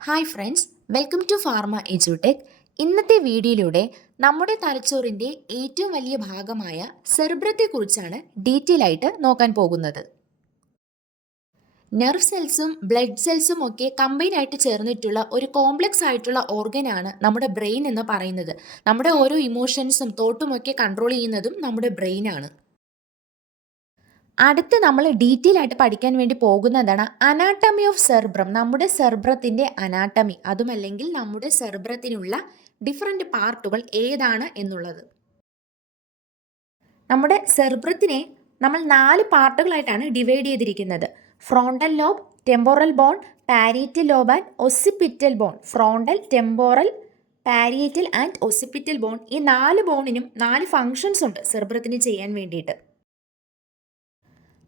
Hi friends, welcome to Pharma എജ്യൂടെക്. ഇന്നത്തെ വീഡിയോയിലൂടെ നമ്മുടെ തലച്ചോറിൻ്റെ ഏറ്റവും വലിയ ഭാഗമായ സെറിബ്രത്തെക്കുറിച്ചാണ് ഡീറ്റെയിൽ ആയിട്ട് നോക്കാൻ പോകുന്നത്. നെർവ് സെൽസും ബ്ലഡ് സെൽസും ഒക്കെ കമ്പൈൻ ആയിട്ട് ചേർന്നിട്ടുള്ള ഒരു കോംപ്ലക്സ് ആയിട്ടുള്ള ഓർഗനാണ് നമ്മുടെ ബ്രെയിൻ എന്ന് പറയുന്നത്. നമ്മുടെ ഓരോ ഇമോഷൻസും തോട്ടും ഒക്കെ കൺട്രോൾ ചെയ്യുന്നതും നമ്മുടെ ബ്രെയിനാണ്. അടുത്ത് നമ്മൾ ഡീറ്റെയിൽ ആയിട്ട് പഠിക്കാൻ വേണ്ടി പോകുന്നതാണ് അനാട്ടമി ഓഫ് സെർബ്രം. നമ്മുടെ സെർബ്രത്തിൻ്റെ അനാട്ടമി, അതുമല്ലെങ്കിൽ നമ്മുടെ സെർബ്രത്തിനുള്ള ഡിഫറെൻ്റ് പാർട്ടുകൾ ഏതാണ് എന്നുള്ളത്. നമ്മുടെ സെർബ്രത്തിനെ നമ്മൾ 4 പാർട്ടുകളായിട്ടാണ് ഡിവൈഡ് ചെയ്തിരിക്കുന്നത്. Frontal lobe, temporal bone, parietal lobe and occipital bone. Frontal, temporal, parietal and occipital bone. ഈ 4 ബോണിനും 4 ഫങ്ഷൻസ് ഉണ്ട് സെർബ്രത്തിന് ചെയ്യാൻ വേണ്ടിയിട്ട്.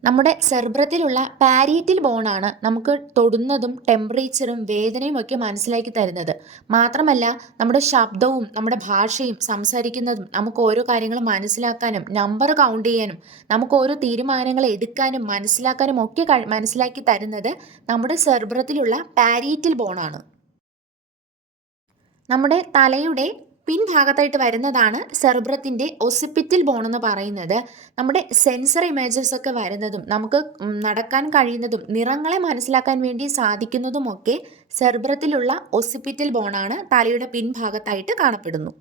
നമ്മുടെ സെർബ്രത്തിലുള്ള പാരിയറ്റൽ ബോണാണ് നമുക്ക് തൊടുന്നതും ടെമ്പറേച്ചറും വേദനയും ഒക്കെ മനസ്സിലാക്കി തരുന്നത്. മാത്രമല്ല നമ്മുടെ ശബ്ദവും നമ്മുടെ ഭാഷയും സംസാരിക്കുന്നതും നമുക്ക് ഓരോ കാര്യങ്ങൾ മനസ്സിലാക്കാനും നമ്പർ കൗണ്ട് ചെയ്യാനും നമുക്ക് ഓരോ തീരുമാനങ്ങൾ എടുക്കാനും മനസ്സിലാക്കാനും ഒക്കെ മനസ്സിലാക്കി തരുന്നത് നമ്മുടെ സെർബ്രത്തിലുള്ള പാരിയറ്റൽ ബോണാണ്. നമ്മുടെ തലയുടെ പിൻഭാഗത്തായിട്ട് വരുന്നതാണ് സെർബ്രത്തിൻ്റെ ഒസിപ്പിറ്റൽ ബോൺ എന്ന് പറയുന്നത്. നമ്മുടെ സെൻസർ ഇമേജസ് ഒക്കെ വരുന്നതും നമുക്ക് നടക്കാൻ കഴിയുന്നതും നിറങ്ങളെ മനസ്സിലാക്കാൻ വേണ്ടി സാധിക്കുന്നതുമൊക്കെ സെർബ്രത്തിലുള്ള ഒസിപ്പിറ്റൽ ബോണാണ്. തലയുടെ പിൻഭാഗത്തായിട്ട് കാണപ്പെടുന്നു.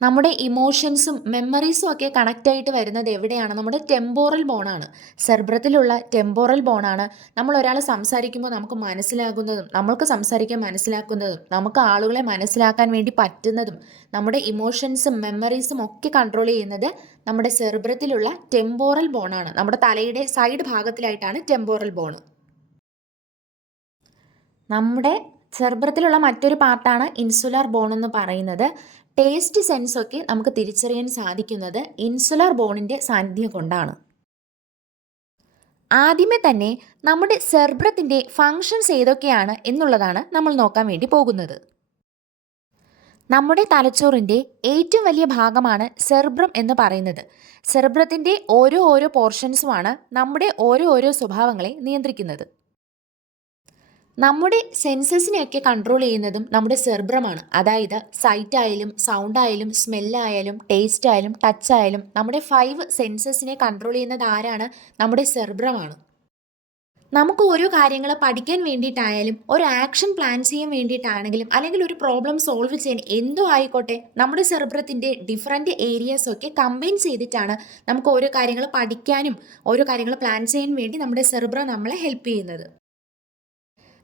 നമ്മുടെ ഇമോഷൻസും മെമ്മറീസും ഒക്കെ കണക്റ്റ് ആയിട്ട് വരുന്നത് എവിടെയാണ്? നമ്മുടെ ടെമ്പോറൽ ബോണാണ്. സെർബ്രത്തിലുള്ള ടെമ്പോറൽ ബോണാണ് നമ്മൾ ഒരാൾ സംസാരിക്കുമ്പോൾ നമുക്ക് മനസ്സിലാകുന്നതും നമ്മൾക്ക് സംസാരിക്കാൻ മനസ്സിലാക്കുന്നതും നമുക്ക് ആളുകളെ മനസ്സിലാക്കാൻ വേണ്ടി പറ്റുന്നതും നമ്മുടെ ഇമോഷൻസും മെമ്മറീസും ഒക്കെ കൺട്രോൾ ചെയ്യുന്നത് നമ്മുടെ സെർബ്രത്തിലുള്ള ടെമ്പോറൽ ബോണാണ്. നമ്മുടെ തലയുടെ സൈഡ് ഭാഗത്തിലായിട്ടാണ് ടെമ്പോറൽ ബോൺ. നമ്മുടെ സെർബ്രത്തിലുള്ള മറ്റൊരു പാർട്ടാണ് ഇൻസുലാർ ബോൺ എന്ന് പറയുന്നത്. ടേസ്റ്റ് സെൻസൊക്കെ നമുക്ക് തിരിച്ചറിയാൻ സാധിക്കുന്നത് ഇൻസുലാർ ബോണിൻ്റെ സാന്നിധ്യം കൊണ്ടാണ്. ആദ്യമേ തന്നെ നമ്മുടെ സെർബ്രത്തിൻ്റെ ഫങ്ഷൻസ് ഏതൊക്കെയാണ് എന്നുള്ളതാണ് നമ്മൾ നോക്കാൻ വേണ്ടി പോകുന്നത്. നമ്മുടെ തലച്ചോറിൻ്റെ ഏറ്റവും വലിയ ഭാഗമാണ് സെർബ്രം എന്ന് പറയുന്നത്. സെർബ്രത്തിൻ്റെ ഓരോ പോർഷൻസുമാണ് നമ്മുടെ ഓരോ സ്വഭാവങ്ങളെ നിയന്ത്രിക്കുന്നത്. നമ്മുടെ സെൻസസിനെയൊക്കെ കൺട്രോൾ ചെയ്യുന്നതും നമ്മുടെ സെർബ്രമാണ്. അതായത് സൈറ്റ് ആയാലും സൗണ്ട് ആയാലും സ്മെല്ലായാലും ടേസ്റ്റ് ആയാലും ടച്ച് ആയാലും നമ്മുടെ 5 സെൻസസിനെ കൺട്രോൾ ചെയ്യുന്നത് ആരാണ്? നമ്മുടെ സെർബ്രമാണ്. നമുക്ക് ഓരോ കാര്യങ്ങൾ പഠിക്കാൻ വേണ്ടിയിട്ടായാലും ഒരു ആക്ഷൻ പ്ലാൻ ചെയ്യാൻ വേണ്ടിയിട്ടാണെങ്കിലും അല്ലെങ്കിൽ ഒരു പ്രോബ്ലം സോൾവ് ചെയ്യാൻ എന്തോ ആയിക്കോട്ടെ നമ്മുടെ സെർബ്രത്തിൻ്റെ ഡിഫറെൻറ്റ് ഏരിയാസൊക്കെ കമ്പൈൻ ചെയ്തിട്ടാണ് നമുക്ക് ഓരോ കാര്യങ്ങൾ പഠിക്കാനും ഓരോ കാര്യങ്ങൾ പ്ലാൻ ചെയ്യാൻ വേണ്ടി നമ്മുടെ സെർബ്രം നമ്മളെ ഹെൽപ്പ് ചെയ്യുന്നത്.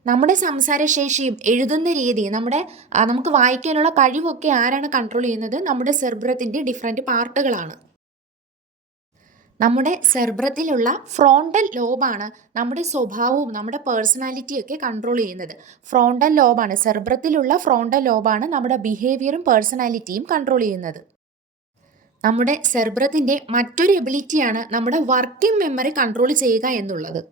നമ്മുടെ സംസാരശേഷിയും എഴുതുന്ന രീതി നമുക്ക് വായിക്കാനുള്ള കഴിവൊക്കെ ആരാണ് കൺട്രോൾ ചെയ്യുന്നത്? നമ്മുടെ സെർബ്രത്തിൻ്റെ ഡിഫറെൻറ്റ് പാർട്ടുകളാണ്. നമ്മുടെ സെർബ്രത്തിലുള്ള ഫ്രോണ്ടൽ ലോബാണ് നമ്മുടെ സ്വഭാവവും നമ്മുടെ പേഴ്സണാലിറ്റിയൊക്കെ കൺട്രോൾ ചെയ്യുന്നത്. ഫ്രോണ്ടൽ ലോബാണ്, സെർബ്രത്തിലുള്ള ഫ്രോണ്ടൽ ലോബാണ് നമ്മുടെ ബിഹേവിയറും പേഴ്സണാലിറ്റിയും കൺട്രോൾ ചെയ്യുന്നത്. നമ്മുടെ സെർബ്രത്തിൻ്റെ മറ്റൊരു എബിലിറ്റിയാണ് നമ്മുടെ വർക്കിംഗ് മെമ്മറി കൺട്രോൾ ചെയ്യുക എന്നുള്ളത്.